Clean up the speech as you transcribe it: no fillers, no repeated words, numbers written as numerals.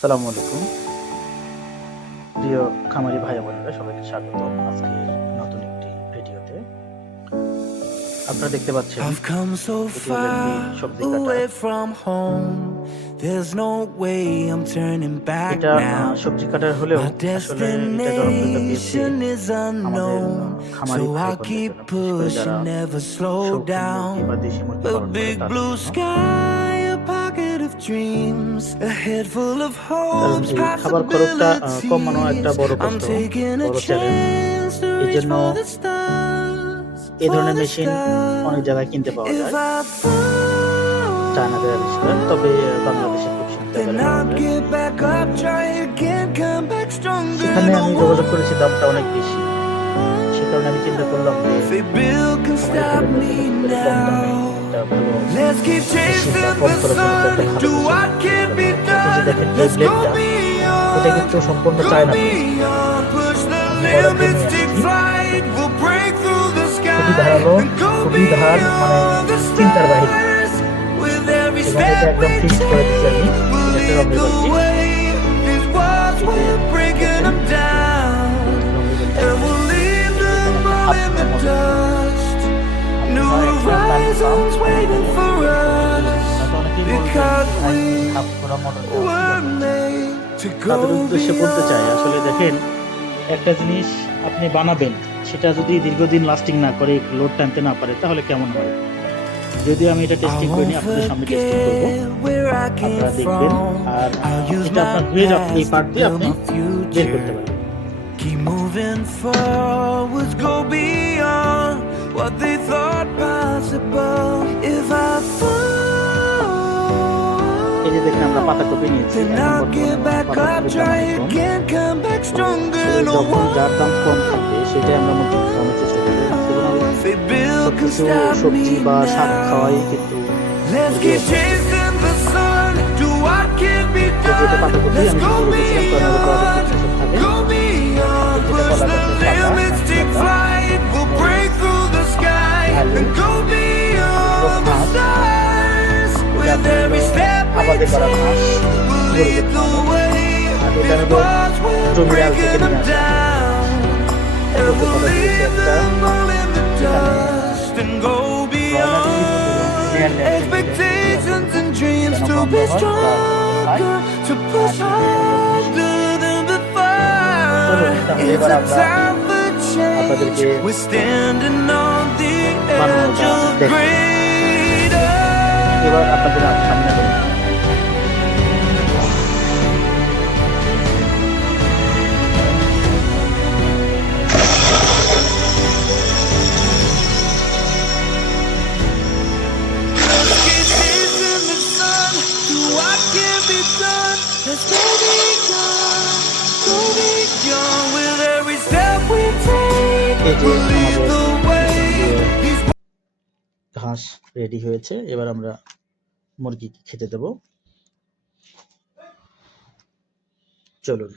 আসসালামু আলাইকুম প্রিয় খামারি ভাই বোনেরা, সবাইকে স্বাগত আজকে নতুন একটি ভিডিওতে। আপনারা দেখতে পাচ্ছেন I've come so এটি হলো একটি far সবজি কাটা। away from home. There's no way I'm turning back এটা now. সবজি কাটার হলেও My আসলে এটা জনপ্রিয়তা পেয়েছে destination is আমাদের unknown, খামারি so ভাই I'll বোনদের keep জন্য, বিশেষ করে যারা pushing, never slow শৌখিন মুরগি বা down. দেশি মুরগি A পালন করে big তাদের blue জন্য। sky, a pocket of dreams, a head full of কারণ hopes, এই খাবার খরচটা কমানো একটা possibilities. বড় I'm কষ্ট, taking a বড় চ্যালেঞ্জ। chance to এই reach জন্য for the stars, এই for ধরনের the মেশিন অনেক stars. জায়গায় কিনতে পাওয়া If যায়, I fall, চায়নাতে আবিষ্কার, তবে বাংলাদেশে খুব সীমিত then আকারে পাওয়া I'll যায়। get back up, try again, come back stronger. সেখানে No আমি যোগাযোগ করেছি, দামটা অনেক বেশি। সে কারণে আমি চিন্তা করলাম যে bill can খামারি stop ভাইদের me জন্য কি করে কম দামে now. একটা ভালো Let's keep মেশিন বা chasing কম the খরচের মধ্যে sun, একটা ভালো do মেশিন what তৈরি can করা be যায়। এই যে done. দেখেন এই Let's go ব্লেডটা, এটা কিন্তু beyond, সম্পূর্ণ go চায়না তৈরি। beyond, push the আমি অর্ডার দিয়ে limits, নিয়ে take আসছি। flight, we'll break through the খুবই sky ধারালো, and go খুবই ধার, মানে beyond the চিন্তার বাহিনী। stars. With every এবং এটা step we একদম ফিক্সড করে দিচ্ছি take, আমি। we'll এটা একটা lead রঙের the বালতি। way. These walls, এই যে we're breaking দেখেন them down, রঙের বালতি, and we'll leave এই যে them এখানে একটা all হাত in ধোয়ার the মতো dust. New আপনার একটা পানি pump horizons waiting for us, হয়তো অনেকেই বলবেন because যে ভাই we হাত ধরা মোটর দেওয়া were কিভাবে? made to তাদের go উদ্দেশ্যে বলতে চাই, beyond. আসলে দেখেন, একটা জিনিস আপনি বানাবেন, সেটা যদি দীর্ঘদিন লাস্টিং না করে, লোড টানতে না পারে, তাহলে কেমন হয়? যদিও আমি এটা I টেস্টিং করিনি, won't আপনাদের সামনে টেস্টিং করব, forget where I came আপনারা দেখবেন। from. আর I'll use এটা my আপনার ধুয়ে এই past পার্ট to দিয়ে build আপনি my বের করতে future. পারবেন। Keep moving forwards, go beyond what they thought possible. If I fall, এই যে দেখেন আমরা পাতাকপি নিয়েছি, then এখন I'll বর্তমানে get back up, পাতাকপির দাম try অনেক কম। again, come back তো stronger. আসলে No যখন যার দাম one, কম থাকবে সেটাই আমরা মুরগি খাওয়ানোর চেষ্টা করবো। সেজন্য আমি they bill can সবকিছু stop সবজি me বা শাক খাওয়াই now. কিন্তু Let's মুরগি keep অভ্যস্ত। chasing the sun, do what can be তো যেটা done. পাতাকপি Let's আমি go যেটা বলেছিলাম, টর্নেডো প্রোডাক্ট কীটনাশক থাকে। beyond, go beyond, যেটা push কলা the গাছের পাতা, limits, কাঁচি take পাতা, flight, we'll মরিচ, break through the sky আলু, and go এবং beyond the ঘাস। stars. এটা With আপনার every হলো step we আবাদে করা ঘাস, take, we'll গরুকে lead the খাওয়ানো। way. আর এটা These হলো walls, we're জমির আল থেকে breaking them নিয়ে আসা। down, and গরুকে we'll কথা দিয়েছি leave একটা, them all in the এখানে dust and go broiler chip এবং beyond. লেয়ার লেয়ার করে দিলে Expectations and dreams যেন to বন্ধ be হয়, ওরা খায়। stronger, to আর push এটা হলো ভুসি। harder than চলুন before. তাহলে It's এবার a আমরা time for change. আপনাদেরকে We're standing on the edge বানানোটা of দেখবো। greater. এবার আপনাদের সামনে হলো Let's keep chasing the sun, do what can be done. Let's go beyond with every step we take. এই যে We'll lead আমাদের the way. These ঘাস রেডি হয়েছে। এবার আমরা মুরগিকে খেতে দেব। চলুন।